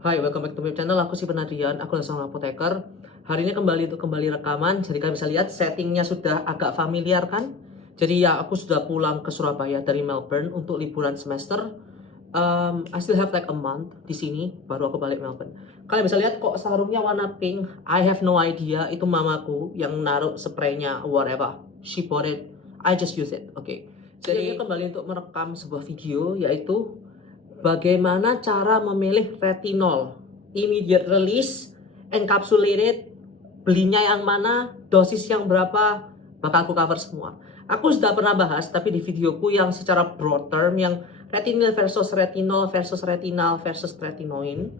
Hai, welcome back to my channel. Aku si Penadian, aku adalah seorang apoteker. Hari ini kembali rekaman. Jadi kalian bisa lihat settingnya sudah agak familiar kan? Jadi ya aku sudah pulang ke Surabaya dari Melbourne untuk liburan semester. I still have like a month di sini, baru aku balik Melbourne. Kalian bisa lihat kok sarungnya warna pink. I have no idea, itu mamaku yang naruh spraynya, whatever. She bought it, I just use it. Oke. Jadi kembali untuk merekam sebuah video, yaitu bagaimana cara memilih retinol immediate release, encapsulated, belinya yang mana, dosis yang berapa, bakal aku cover semua. Aku sudah pernah bahas, tapi di videoku yang secara broad term, yang retinol versus retinol versus retinal versus retinoin,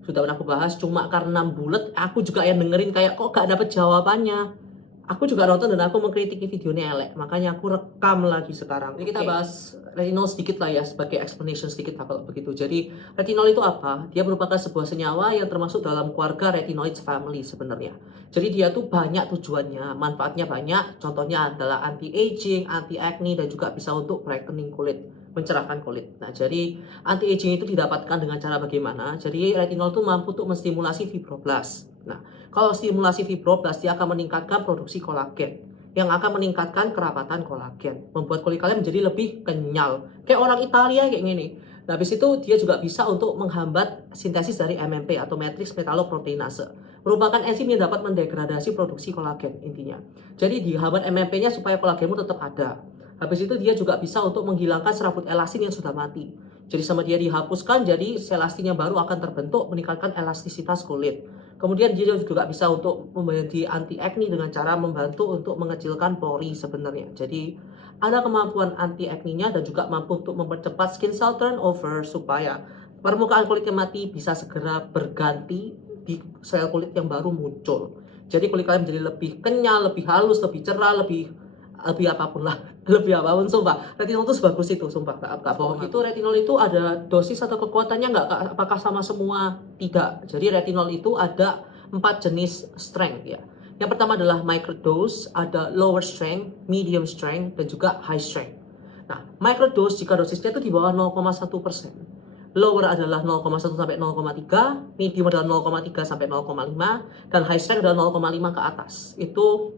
sudah pernah aku bahas. Cuma karena bulet, aku juga yang dengerin kayak kok gak dapet jawabannya. Aku juga nonton dan aku mengkritiki videonya elek, makanya aku rekam lagi sekarang. Jadi kita bahas retinol sedikit lah ya, sebagai explanation sedikit lah kalau begitu. Jadi retinol itu apa? Dia merupakan sebuah senyawa yang termasuk dalam keluarga retinoids family sebenarnya. Jadi dia tuh banyak tujuannya, manfaatnya banyak. Contohnya adalah anti-aging, anti-acne, dan juga bisa untuk brightening kulit, mencerahkan kulit. Nah, jadi anti-aging itu didapatkan dengan cara bagaimana? Jadi retinol itu mampu untuk menstimulasi fibroblast. Nah, kalau stimulasi fibroblast, dia akan meningkatkan produksi kolagen yang akan meningkatkan kerapatan kolagen, membuat kulit kalian menjadi lebih kenyal. Kayak orang Italia kayak gini. Nah, habis itu dia juga bisa untuk menghambat sintesis dari MMP atau matrix metaloproteinase. Merupakan enzim yang dapat mendegradasi produksi kolagen intinya. Jadi dihambat MMP-nya supaya kolagenmu tetap ada. Habis itu dia juga bisa untuk menghilangkan serabut elastin yang sudah mati. Jadi sama dia dihapuskan, jadi sel elastin yang baru akan terbentuk, meningkatkan elastisitas kulit. Kemudian dia juga bisa untuk menjadi anti acne dengan cara membantu untuk mengecilkan pori sebenarnya. Jadi ada kemampuan anti acne-nya dan juga mampu untuk mempercepat skin cell turnover supaya permukaan kulit yang mati bisa segera berganti di sel kulit yang baru muncul. Jadi kulit kalian menjadi lebih kenyal, lebih halus, lebih cerah, lebih apapun lah, lebih apapun. Sumpah retinol itu sebagus itu, sumpah gak bohong. Itu retinol itu ada dosis atau kekuatannya nggak, apakah sama semua? Tidak. Jadi retinol itu ada 4 jenis strength ya. Yang pertama adalah microdose, ada lower strength, medium strength, dan juga high strength. Nah, microdose jika dosisnya itu di bawah 0,1%. Lower adalah 0,1 sampai 0,3, medium adalah 0,3 sampai 0,5, dan high strength adalah 0,5 ke atas. Itu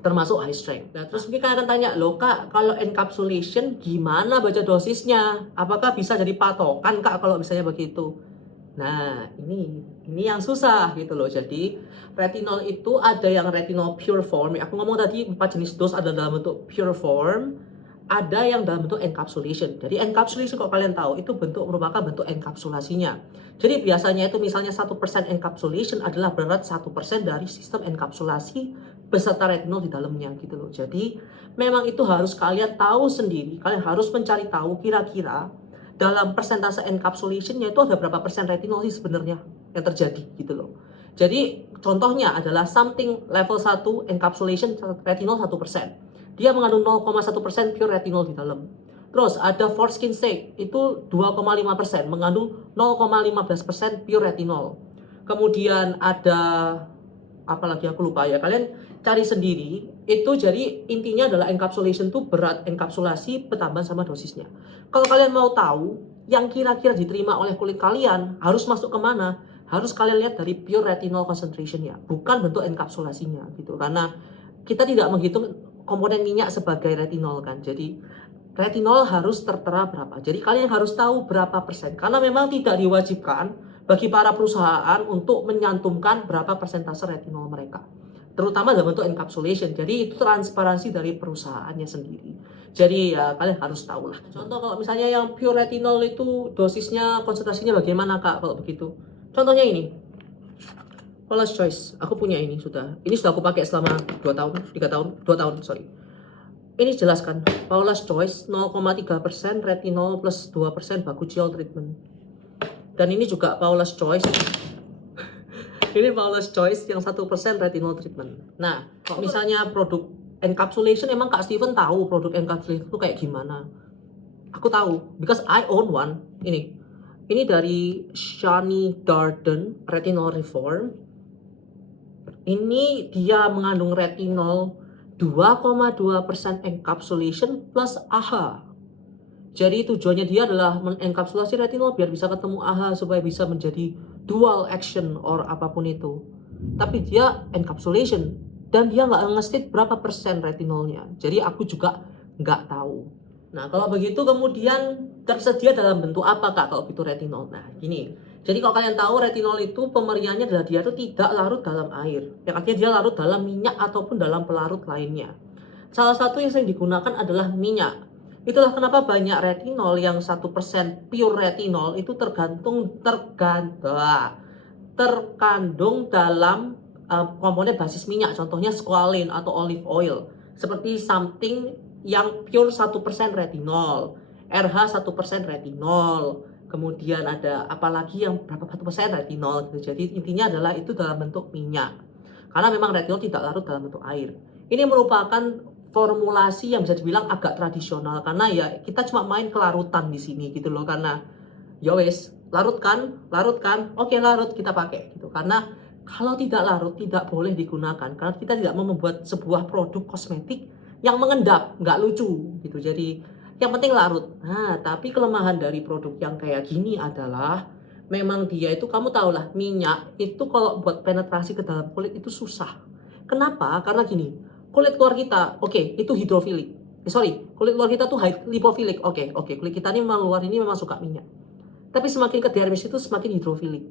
termasuk high strength. Nah, terus mungkin kalian akan tanya, loh Kak, kalau encapsulation gimana baca dosisnya? Apakah bisa jadi patokan Kak kalau misalnya begitu? Nah, ini yang susah gitu loh. Jadi, retinol itu ada yang retinol pure form. Aku ngomong tadi 4 jenis dos ada dalam bentuk pure form, ada yang dalam bentuk encapsulation. Jadi encapsulation kalau kalian tahu itu merupakan bentuk enkapsulasinya. Jadi biasanya itu misalnya 1% encapsulation adalah berat 1% dari sistem enkapsulasi beserta retinol di dalamnya gitu loh. Jadi memang itu harus kalian tahu sendiri. Kalian harus mencari tahu kira-kira dalam persentase encapsulationnya itu ada berapa persen retinol sih sebenarnya yang terjadi gitu loh. Jadi contohnya adalah something level 1 encapsulation retinol 1%. Dia mengandung 0,1% pure retinol di dalam. Terus ada foreskin sake itu 2,5% mengandung 0,15% pure retinol. Kemudian ada apalagi aku lupa ya, kalian cari sendiri. Itu jadi intinya adalah encapsulation itu berat enkapsulasi bertambah sama dosisnya. Kalau kalian mau tahu yang kira-kira diterima oleh kulit kalian harus masuk kemana, harus kalian lihat dari pure retinol concentration-nya, bukan bentuk enkapsulasinya gitu. Karena kita tidak menghitung komponen minyak sebagai retinol kan. Jadi retinol harus tertera berapa. Jadi kalian harus tahu berapa persen. Karena memang tidak diwajibkan bagi para perusahaan untuk menyantumkan berapa persentase retinol mereka. Terutama dalam bentuk encapsulation. Jadi itu transparansi dari perusahaannya sendiri. Jadi ya kalian harus tahu lah. Contoh kalau misalnya yang pure retinol itu dosisnya, konsentrasinya bagaimana Kak kalau begitu. Contohnya ini. Paula's Choice, aku punya ini sudah. Ini sudah aku pakai selama 2 tahun, 3 tahun, 2 tahun, sorry. Ini jelaskan, Paula's Choice 0,3% retinol plus 2% bakuchiol treatment. Dan ini juga Paula's Choice. Ini Paula's Choice yang 1% retinol treatment. Nah, kalau misalnya produk encapsulation, emang Kak Steven tahu produk encapsulation itu kayak gimana? Aku tahu, because I own one. Ini dari Shani Darden Retinol Reform. Ini dia mengandung retinol 2,2% encapsulation plus AHA. Jadi tujuannya dia adalah mengenkapsulasi retinol biar bisa ketemu AHA supaya bisa menjadi dual action or apapun itu, tapi dia encapsulation dan dia nggak nge-state berapa persen retinolnya. Jadi aku juga nggak tahu. Nah, kalau begitu kemudian tersedia dalam bentuk apa Kak kalau gitu retinol? Nah, gini. Jadi kalau kalian tahu retinol itu pemeriannya adalah dia itu tidak larut dalam air. Yang artinya dia larut dalam minyak ataupun dalam pelarut lainnya. Salah satu yang sering digunakan adalah minyak. Itulah kenapa banyak retinol yang 1% pure retinol itu terkandung dalam komponen basis minyak, contohnya squalene atau olive oil. Seperti something yang pure 1% retinol, RH 1% retinol, kemudian ada apalagi yang berapa persen retinol gitu. Jadi intinya adalah itu dalam bentuk minyak. Karena memang retinol tidak larut dalam bentuk air. Ini merupakan formulasi yang bisa dibilang agak tradisional karena ya kita cuma main kelarutan di sini gitu loh, karena ya wes larut kan, oke larut kita pakai gitu. Karena kalau tidak larut tidak boleh digunakan karena kita tidak mau membuat sebuah produk kosmetik yang mengendap, nggak lucu gitu. Jadi yang penting larut. Nah, tapi kelemahan dari produk yang kayak gini adalah memang dia itu, kamu tahu lah, minyak itu kalau buat penetrasi ke dalam kulit itu susah. Kenapa? Karena gini, kulit luar kita, oke, itu hidrofilik. Kulit luar kita tuh lipofilik. Oke, kulit kita ini memang luar ini memang suka minyak. Tapi semakin ke dermis itu semakin hidrofilik.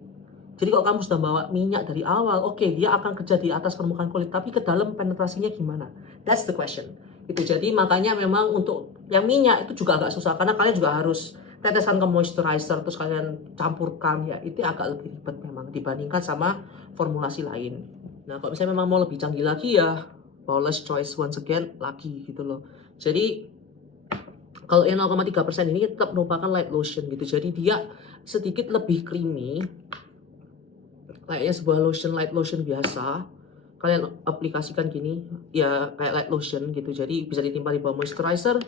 Jadi kalau kamu sudah bawa minyak dari awal, oke, dia akan kerja di atas permukaan kulit, tapi ke dalam penetrasinya gimana? That's the question. Itu jadi makanya memang untuk yang minyak itu juga agak susah karena kalian juga harus teteskan ke moisturizer terus kalian campurkan, ya itu agak lebih ribet memang dibandingkan sama formulasi lain. Nah, kalau misalnya memang mau lebih canggih lagi ya Paula's Choice once again lagi gitu loh. Jadi kalau yang 0,3% ini tetap merupakan light lotion gitu. Jadi dia sedikit lebih creamy, kayaknya sebuah light lotion biasa. Kalian aplikasikan gini, ya kayak light lotion gitu. Jadi bisa ditimpa di bawah moisturizer.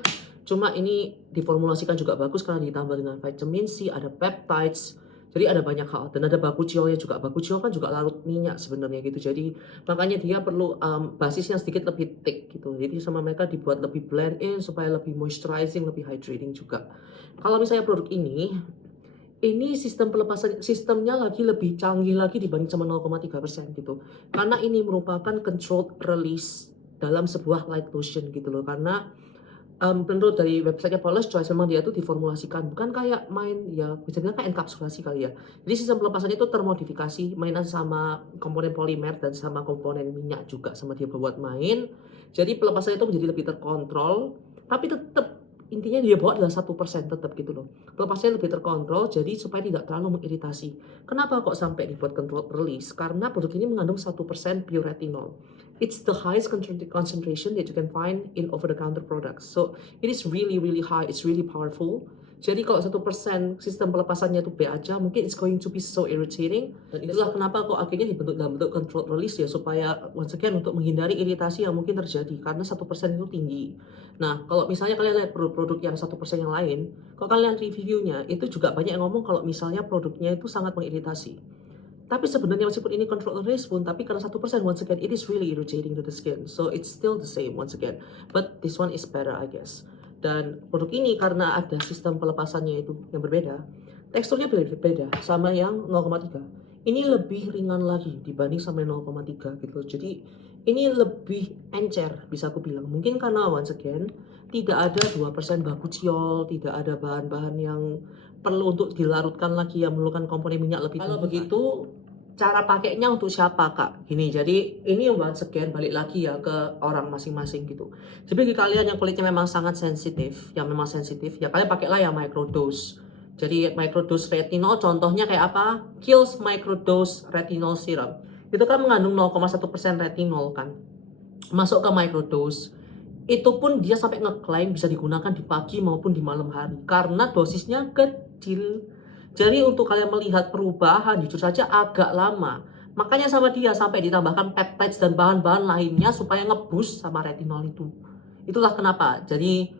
Cuma ini diformulasikan juga bagus karena ditambah dengan vitamin C, ada peptides. Jadi ada banyak hal dan ada bakuchiolnya juga. Bakuchiol kan juga larut minyak sebenarnya gitu. Jadi makanya dia perlu basis yang sedikit lebih thick gitu. Jadi sama mereka dibuat lebih blend in supaya lebih moisturizing, lebih hydrating juga. Kalau misalnya produk ini sistem pelepasan sistemnya lagi lebih canggih lagi dibanding sama 0,3% gitu. Karena ini merupakan controlled release dalam sebuah light lotion gitu loh. Karena menurut dari websitenya Paula's Choice memang dia tuh diformulasikan bukan kayak main, ya bisa bilang kayak enkapsulasi kali ya. Jadi sistem pelepasannya itu termodifikasi mainan sama komponen polimer dan sama komponen minyak juga sama dia buat main. Jadi pelepasannya itu menjadi lebih terkontrol, tapi tetap intinya dia bawa adalah 1% tetap gitu loh. Pelepasannya lebih terkontrol jadi supaya tidak terlalu mengiritasi. Kenapa kok sampai dibuat control release? Karena produk ini mengandung 1% pure retinol. It's the highest concentration that you can find in over-the-counter products. So it is really high. It's really powerful. Jadi kalau 1% sistem pelepasannya itu B aja, mungkin it's going to be so irritating. Dan itulah kenapa kok akhirnya dibentuk dalam bentuk controlled release ya, supaya once again untuk menghindari iritasi yang mungkin terjadi karena 1% itu tinggi. Nah, kalau misalnya kalian lihat produk-produk yang 1% yang lain, kalau kalian reviewnya itu juga banyak yang ngomong kalau misalnya produknya itu sangat mengiritasi. Tapi sebenarnya meskipun ini control release pun, tapi karena 1% once again it is really irritating to the skin. So it's still the same once again. But this one is better I guess. Dan produk ini karena ada sistem pelepasannya itu yang berbeda, teksturnya berbeda sama yang 0,3. Ini lebih ringan lagi dibanding sama 0,3 gitu. Jadi ini lebih encer bisa aku bilang. Mungkin karena once again tidak ada 2% bakuchiol, tidak ada bahan-bahan yang perlu untuk dilarutkan lagi yang memerlukan komponen minyak lebih tinggi. Kalau begitu cara pakainya untuk siapa Kak? Gini, jadi ini once again balik lagi ya ke orang masing-masing gitu. Jadi bagi kalian yang kulitnya memang sangat sensitif, ya kalian pakailah yang microdose. Jadi microdose retinol contohnya kayak apa? Kiehl's microdose retinol serum. Itu kan mengandung 0,1% retinol kan. Masuk ke microdose. Itu pun dia sampai ngeklaim bisa digunakan di pagi maupun di malam hari karena dosisnya kecil. Jadi untuk kalian melihat perubahan jujur saja agak lama. Makanya sama dia sampai ditambahkan peptides dan bahan-bahan lainnya supaya ngeboost sama retinol itu. Itulah kenapa. Jadi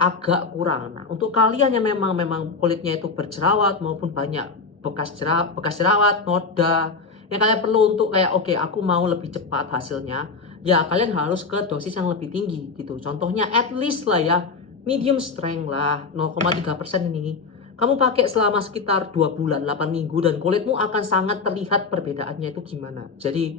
agak kurang. Nah, untuk kalian yang memang kulitnya itu berjerawat maupun banyak bekas jerawat, noda, yang kalian perlu untuk kayak oke, aku mau lebih cepat hasilnya, ya kalian harus ke dosis yang lebih tinggi gitu. Contohnya at least lah ya medium strength lah 0,3% ini. Kamu pakai selama sekitar 2 bulan, 8 minggu dan kulitmu akan sangat terlihat perbedaannya itu gimana. Jadi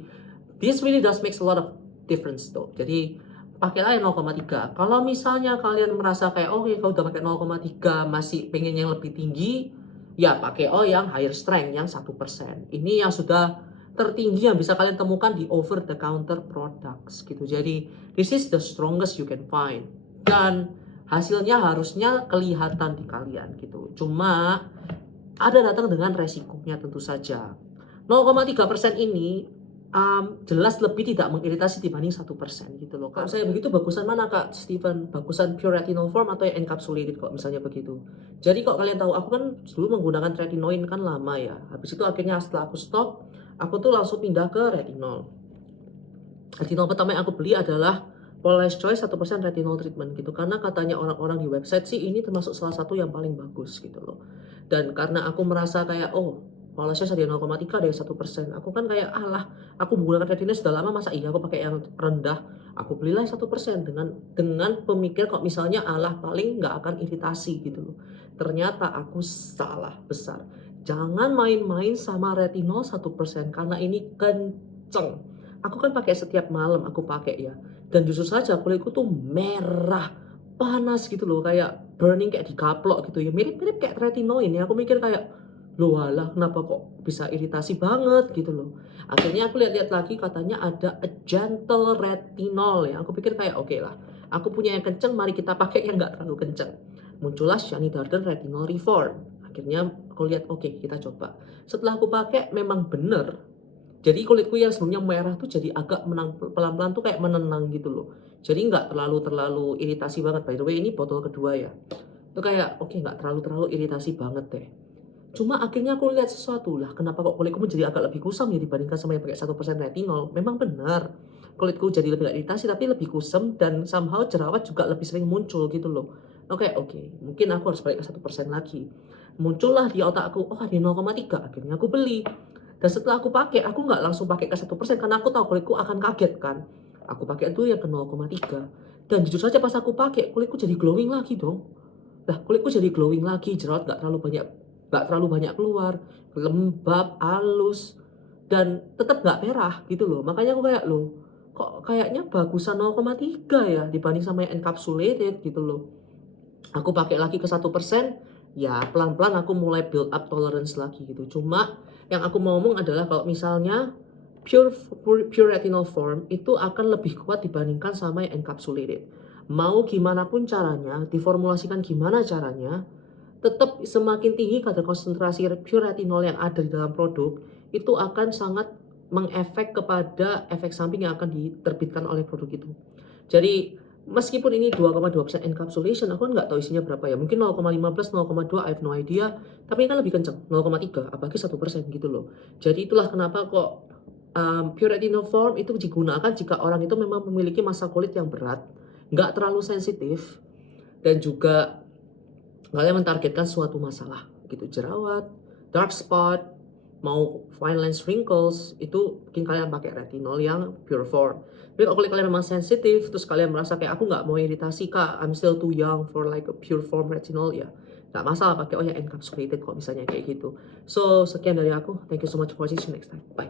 this really does makes a lot of difference tuh. Jadi pakailah yang 0,3. Kalau misalnya kalian merasa kayak oh ya kalau udah pakai 0,3 masih pengen yang lebih tinggi, ya pakai yang higher strength yang 1%. Ini yang sudah tertinggi yang bisa kalian temukan di over the counter products gitu. Jadi this is the strongest you can find. Dan hasilnya harusnya kelihatan di kalian gitu. Cuma ada datang dengan resikonya tentu saja. 0,3% ini jelas lebih tidak mengiritasi dibanding 1% gitu loh. Kalau saya begitu bagusan mana Kak Steven? Bagusan pure retinol form atau yang encapsulated kok misalnya begitu. Jadi kok kalian tahu aku kan dulu menggunakan retinoin kan lama ya. Habis itu akhirnya setelah aku stop, aku tuh langsung pindah ke retinol. Retinol pertama yang aku beli adalah Paula's Choice 1% retinol treatment gitu. Karena katanya orang-orang di website sih ini termasuk salah satu yang paling bagus gitu loh. Dan karena aku merasa kayak Paula's Choice ada yang 0,3 ada yang 1%. Aku kan kayak alah, aku menggunakan retinol sudah lama masa iya aku pakai yang rendah. Aku belilah 1% dengan pemikir kok misalnya alah paling nggak akan iritasi gitu loh. Ternyata aku salah besar. Jangan main-main sama retinol 1% karena ini kenceng. Aku kan pakai setiap malam aku pakai ya. Dan justru saja kulitku tuh merah, panas gitu loh, kayak burning kayak digaplok gitu ya. Mirip-mirip kayak retinoin ya. Aku mikir kayak, loh alah kenapa kok bisa iritasi banget gitu loh. Akhirnya aku lihat-lihat lagi katanya ada a gentle retinol ya. Aku pikir kayak oke lah. Aku punya yang kenceng, mari kita pakai yang nggak terlalu kenceng. Muncullah Shani Darden Retinol Reform. Akhirnya aku lihat oke, kita coba. Setelah aku pakai memang bener. Jadi kulitku yang sebelumnya merah tuh jadi agak pelan-pelan tuh kayak menenang gitu loh. Jadi nggak terlalu iritasi banget. By the way ini botol kedua ya. Itu kayak oke nggak terlalu iritasi banget deh. Cuma akhirnya aku lihat sesuatu lah. Kenapa kok kulitku menjadi agak lebih kusam ya dibandingkan sama yang pakai 1% retinol. Memang benar. Kulitku jadi lebih gak iritasi tapi lebih kusam dan somehow jerawat juga lebih sering muncul gitu loh. Oke. Mungkin aku harus balik ke 1% lagi. Muncullah di otak aku, oh ada 0,3. Akhirnya aku beli. Dan setelah aku pakai, aku nggak langsung pakai ke 1% karena aku tahu kulitku akan kaget kan. Aku pakai itu yang ke 0,3. Dan jujur saja pas aku pakai, kulitku jadi glowing lagi dong. Lah, kulitku jadi glowing lagi, jerawat nggak terlalu banyak keluar, lembab, halus, dan tetap nggak merah gitu loh. Makanya aku kayak loh, kok kayaknya bagusan 0,3 ya dibanding sama yang encapsulated gitu loh. Aku pakai lagi ke 1%, ya pelan-pelan aku mulai build up tolerance lagi gitu. Cuma yang aku mau ngomong adalah kalau misalnya pure retinol form itu akan lebih kuat dibandingkan sama yang encapsulated. Mau gimana pun caranya, diformulasikan gimana caranya, tetap semakin tinggi kadar konsentrasi pure retinol yang ada di dalam produk, itu akan sangat mengefek kepada efek samping yang akan diterbitkan oleh produk itu. Jadi meskipun ini 2,2% encapsulation, aku nggak tahu isinya berapa ya. Mungkin 0,15, 0,2, I have no idea. Tapi ini kan lebih kenceng, 0,3, apalagi 1% gitu loh. Jadi itulah kenapa kok pure retinol form itu digunakan jika orang itu memang memiliki masa kulit yang berat, nggak terlalu sensitif, dan juga kalian mentargetkan suatu masalah gitu, jerawat, dark spot, mau fine lines wrinkles, itu mungkin kalian pakai retinol yang pure form. Tapi kalau kulit kalian memang sensitif, terus kalian merasa kayak aku nggak mau iritasi kak, I'm still too young for like a pure form retinol, ya nggak masalah pakai yang encapsulated kok misalnya kayak gitu. So sekian dari aku, thank you so much for watching, see you next time, bye.